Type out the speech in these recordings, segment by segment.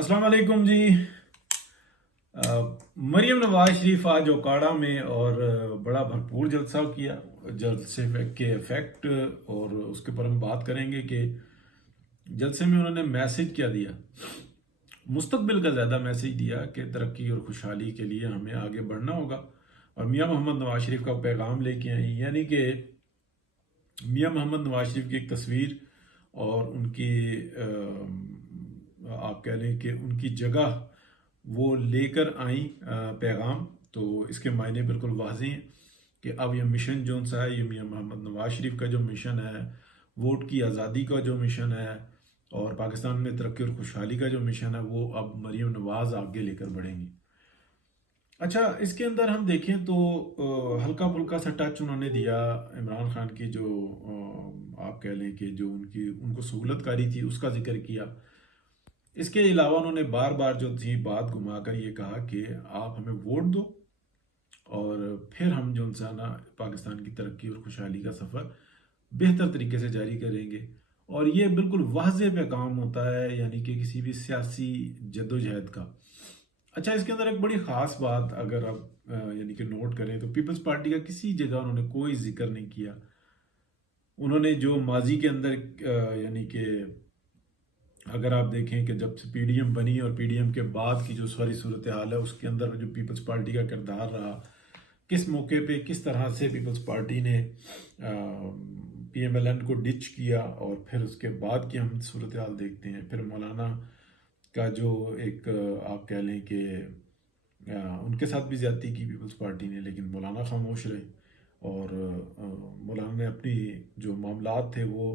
अस्सलाम वालेकुम जी। मरियम नवाज शरीफ आज ओकाड़ा में और बड़ा भरपूर जलसा किया। जलसे के इफेक्ट और उसके ऊपर हम बात करेंगे कि जलसे में उन्होंने मैसेज क्या दिया। मुस्तकबिल का ज़्यादा मैसेज दिया कि तरक्की और खुशहाली के लिए हमें आगे बढ़ना होगा। और मियाँ मोहम्मद नवाज शरीफ का पैगाम लेके आई, यानी कि मियाँ मोहम्मद नवाज शरीफ की एक तस्वीर और उनकी आप कह लें कि उनकी जगह वो लेकर आई पैगाम। तो इसके मायने बिल्कुल वाज़ेह हैं कि अब ये मिशन जो सा है, ये मियाँ मोहम्मद नवाज शरीफ का जो मिशन है, वोट की आज़ादी का जो मिशन है और पाकिस्तान में तरक्की और खुशहाली का जो मिशन है, वो अब मरीम नवाज आगे लेकर बढ़ेंगी। अच्छा, इसके अंदर हम देखें तो हल्का फुल्का सा टच उन्होंने दिया इमरान खान की जो आप कह लें कि जो उनको सहूलतकारी थी उसका जिक्र किया। इसके अलावा उन्होंने बार बार जो थी बात घुमाकर ये कहा कि आप हमें वोट दो और फिर हम जो सा ना पाकिस्तान की तरक्की और खुशहाली का सफ़र बेहतर तरीके से जारी करेंगे। और ये बिल्कुल वाज़ेह पैगाम होता है, यानी कि किसी भी सियासी जद्दोजहद का। अच्छा, इसके अंदर एक बड़ी ख़ास बात अगर आप यानी कि नोट करें तो पीपल्स पार्टी का किसी जगह उन्होंने कोई जिक्र नहीं किया। उन्होंने जो माजी के अंदर यानी कि अगर आप देखें कि जब से पीडीएम बनी और पीडीएम के बाद की जो सारी सूरत हाल है, उसके अंदर जो पीपल्स पार्टी का किरदार रहा, किस मौके पे किस तरह से पीपल्स पार्टी ने पीएमएलएन को डिच किया और फिर उसके बाद की हम सूरत हाल देखते हैं। फिर मौलाना का जो एक आप कह लें कि उनके साथ भी ज्यादती की पीपल्स पार्टी ने, लेकिन मौलाना खामोश रहे और मौलाना ने अपनी जो मामलात थे वो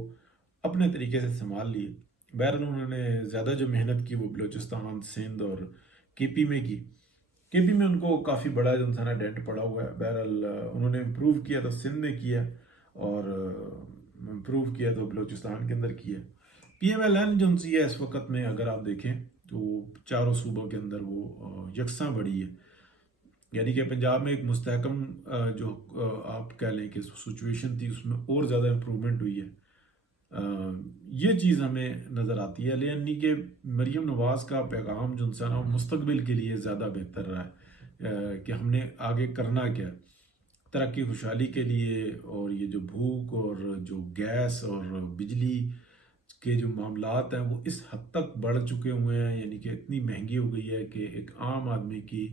अपने तरीके से संभाल लिए। बहरहाल उन्होंने ज़्यादा जो मेहनत की वो बलूचिस्तान, सिंध और केपी में की। केपी में उनको काफ़ी बड़ा जो था डेंट पड़ा हुआ है। बहरहाल उन्होंने इम्प्रूव किया तो सिंध में किया और इम्प्रूव किया तो बलूचिस्तान के अंदर किया। पीएमएलएन जो सी है इस वक्त में अगर आप देखें तो चारों सूबों के अंदर वो यकसा बढ़ी है। यानी कि पंजाब में एक मुस्तहकम जो आप कह लें कि सिचुएशन थी उसमें और ज़्यादा इम्प्रूवमेंट हुई है। ये चीज़ हमें नज़र आती है, यानी कि मरीम नवाज का पैगाम जो सा ना मुस्तकबिल के लिए ज़्यादा बेहतर रहा है कि हमने आगे करना क्या है तरक्की खुशहाली के लिए। और ये जो भूख और जो गैस और बिजली के जो मामलात हैं वो इस हद तक बढ़ चुके हुए हैं, यानी कि इतनी महंगी हो गई है कि एक आम आदमी की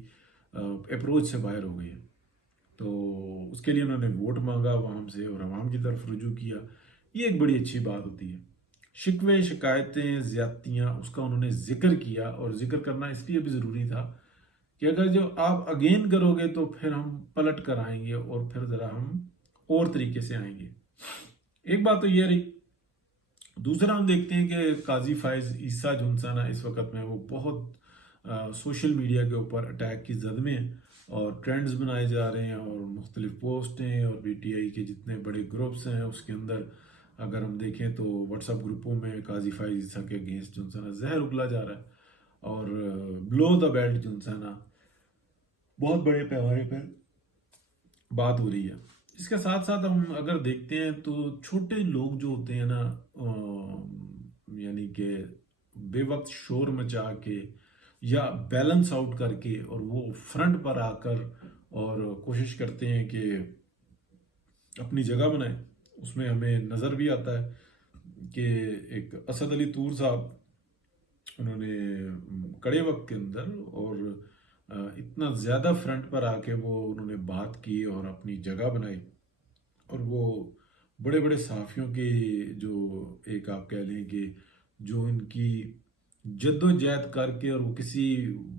अप्रोच से बाहर हो गई है। तो उसके लिए उन्होंने वोट मांगा अवाम से और अवाम की तरफ रुजू किया। ये एक बड़ी अच्छी बात होती है। शिकवे शिकायतें ज़्यादतियाँ उसका उन्होंने जिक्र किया और जिक्र करना इसलिए भी ज़रूरी था कि अगर जो आप अगेन करोगे तो फिर हम पलट कर आएंगे और फिर ज़रा हम और तरीके से आएंगे। एक बात तो ये रही। दूसरा हम देखते हैं कि काजी फायज ईसा जुनसाना इस वक्त में वो बहुत सोशल मीडिया के ऊपर अटैक की जद में है और ट्रेंड्स बनाए जा रहे हैं और मुख्तलिफ पोस्टें और पीटीआई के जितने बड़े ग्रुप्स हैं उसके अंदर अगर हम देखें तो व्हाट्सएप ग्रुपों में काजी फायज ईसा के अगेंस्ट जुनसाना जहर उगला जा रहा है और ब्लो द बेल्ट जुनसाना बहुत बड़े पैमाने पर बात हो रही है। इसके साथ साथ हम अगर देखते हैं तो छोटे लोग जो होते हैं ना यानी कि बेवक्त शोर मचा के या बैलेंस आउट करके और वो फ्रंट पर आकर और कोशिश करते हैं कि अपनी जगह बनाए, उसमें हमें नज़र भी आता है कि एक असद अली तूर साहब उन्होंने कड़े वक्त के अंदर और इतना ज़्यादा फ्रंट पर आके वो उन्होंने बात की और अपनी जगह बनाई और वो बड़े बड़े सहाफ़ियों के जो एक आप कह लें कि जो इनकी जद्दोजहद करके और वो किसी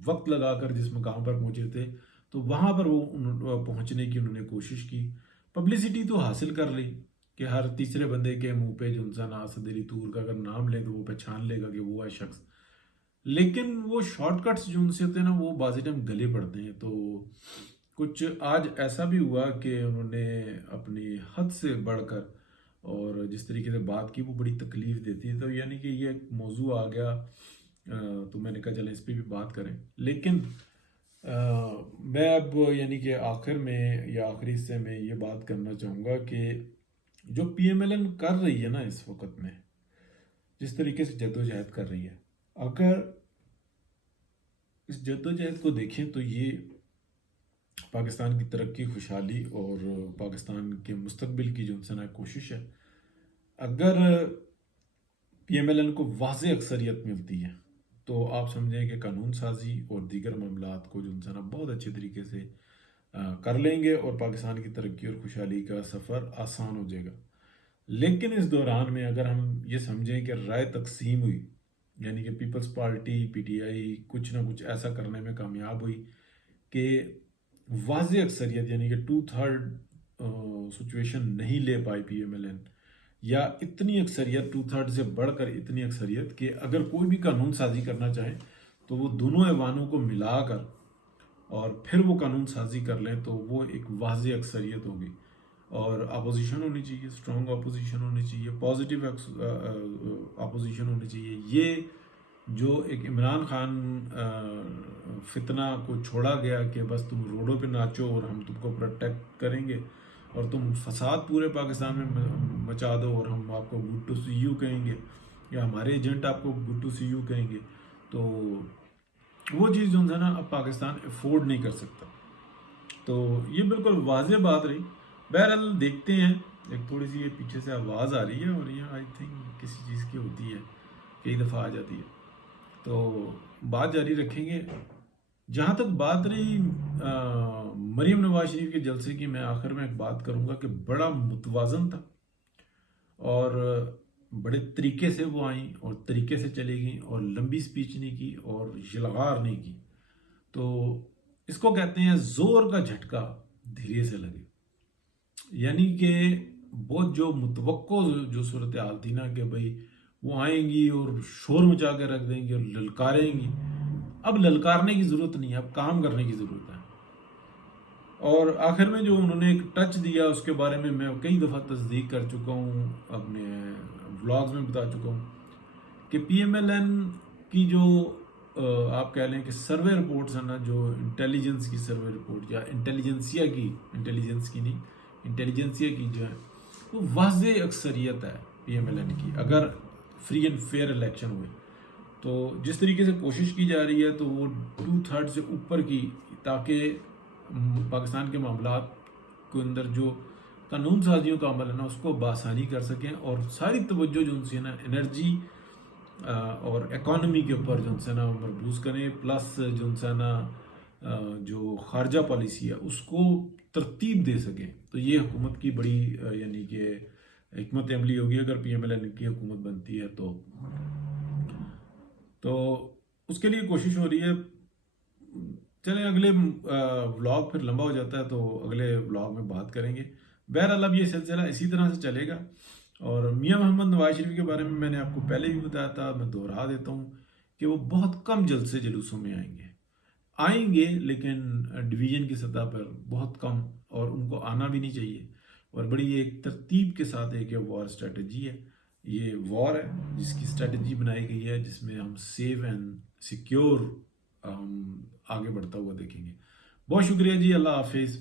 वक्त लगाकर जिस मुकाम पर पहुंचे थे तो वहाँ पर वो पहुंचने की उन्होंने कोशिश की। पब्लिसिटी तो हासिल कर ली कि हर तीसरे बंदे के मुंह पे जो इंसान असद अली तूर का अगर नाम ले तो वो पहचान लेगा कि वो है शख्स। लेकिन वो शॉर्टकट्स जो उनसे होते हैं ना वो बाज़ी टाइम गले पड़ते हैं। तो कुछ आज ऐसा भी हुआ कि उन्होंने अपनी हद से बढ़कर और जिस तरीके से बात की वो बड़ी तकलीफ देती है। तो यानी कि ये एक मौजू आ गया तो मैंने कहा चलें इस पर भी बात करें। लेकिन मैं अब यानी कि आखिर में या आखिरी हिस्से में ये बात करना चाहूँगा कि जो पीएमएलएन कर रही है ना इस वक्त में जिस तरीके से जद्दोजहद कर रही है, अगर اس جدوجہد کو دیکھیں تو یہ پاکستان کی ترقی، خوشحالی اور پاکستان کے مستقبل کی جو انسان کوشش ہے. اگر پی ایم ایل این کو واضح اکثریت ملتی ہے تو آپ سمجھیں کہ قانون سازی اور دیگر معاملات کو جو انسان بہت اچھے طریقے سے کر لیں گے اور پاکستان کی ترقی اور خوشحالی کا سفر آسان ہو جائے گا. لیکن اس دوران میں اگر ہم یہ سمجھیں کہ رائے تقسیم ہوئی، یعنی کہ Peoples Party P T I کچھ نہ کچھ ایسا کرنے میں کامیاب ہوئی کہ واضح اکثریت یعنی کہ 2/3 سچویشن نہیں لے پائی پی ایم ایل این، یا اتنی اکثریت 2/3 سے بڑھ کر اتنی اکثریت کہ اگر کوئی بھی قانون سازی کرنا چاہے تو وہ دونوں ایوانوں کو ملا کر اور پھر وہ قانون سازی کر لیں تو وہ ایک واضح اکثریت ہوگی. اور اپوزیشن ہونی چاہیے، اسٹرانگ اپوزیشن ہونی چاہیے، پازیٹیو اپوزیشن ہونی چاہیے. یہ جو ایک عمران خان فتنہ کو چھوڑا گیا کہ بس تم روڈوں پہ ناچو اور ہم تم کو پروٹیکٹ کریں گے اور تم فساد پورے پاکستان میں مچا دو اور ہم آپ کو گڈ ٹو سی یو کہیں گے یا ہمارے ایجنٹ آپ کو گڈ ٹو سی یو کہیں گے، تو وہ چیز جو ہے نا اب پاکستان افورڈ نہیں کر سکتا. تو یہ بالکل واضح بات رہی. بہرحال دیکھتے ہیں. ایک تھوڑی سی یہ پیچھے سے آواز آ رہی ہے اور یہ آئی تھنک کسی چیز کی ہوتی ہے، کئی دفعہ آ جاتی ہے. تو بات جاری رکھیں گے. جہاں تک بات رہی مریم نواز شریف کے جلسے کی، میں آخر میں ایک بات کروں گا کہ بڑا متوازن تھا اور بڑے طریقے سے وہ آئیں اور طریقے سے چلے گئیں اور لمبی سپیچ نہیں کی اور یلغار نہیں کی. تو اس کو کہتے ہیں زور کا جھٹکا دھیرے سے لگے. یعنی کہ بہت جو متوقع جو صورتحال تھی نا کہ بھائی وہ آئیں گی اور شور مچا کے رکھ دیں گی اور للکاریں گی، اب للکارنے کی ضرورت نہیں ہے، اب کام کرنے کی ضرورت ہے. اور آخر میں جو انہوں نے ایک ٹچ دیا اس کے بارے میں کئی دفعہ تصدیق کر چکا ہوں، اپنے ولاگز میں بتا چکا ہوں کہ پی ایم ایل این کی جو آپ کہہ لیں کہ سروے رپورٹس ہیں نا، جو انٹیلیجنس کی سروے رپورٹ یا انٹیلیجنسیا کی، انٹیلیجنس کی نہیں، انٹیلیجنسیا کی جو ہے وہ واضح اکثریت ہے پی ایم ایل این کی اگر فری اینڈ فیئر الیکشن ہوئے. تو جس طریقے سے کوشش کی جا رہی ہے تو وہ 2/3 سے اوپر کی، تاکہ پاکستان کے معاملات کے اندر جو قانون سازیوں کا عمل ہے نا اس کو بآسانی کر سکیں اور ساری توجہ جو ان سے نا انرجی اور اکانومی کے اوپر جو ان سے نا مربوط کریں، پلس جو ان سے نا جو خارجہ پالیسی ہے اس کو ترتیب دے سکیں. تو یہ حکومت کی بڑی یعنی کہ حکمت عملی ہوگی اگر پی ایم ایل این کی حکومت بنتی ہے تو اس کے لیے کوشش ہو رہی ہے. چلیں اگلے ولاگ پھر لمبا ہو جاتا ہے تو اگلے ولاگ میں بات کریں گے. بہرحال اب یہ سلسلہ اسی طرح سے چلے گا. اور میاں محمد نواز شریف کے بارے میں نے آپ کو پہلے بھی بتایا تھا، میں دوہرا دیتا ہوں کہ وہ بہت کم جلسے جلوسوں میں آئیں گے لیکن ڈویژن کی سطح پر بہت کم، اور ان کو آنا بھی نہیں چاہیے. اور بڑی ایک ترتیب کے ساتھ ایک وار اسٹریٹجی ہے، یہ وار ہے جس کی اسٹریٹجی بنائی گئی ہے جس میں ہم سیف اینڈ سیکیور آگے بڑھتا ہوا دیکھیں گے. بہت شکریہ جی، اللہ حافظ.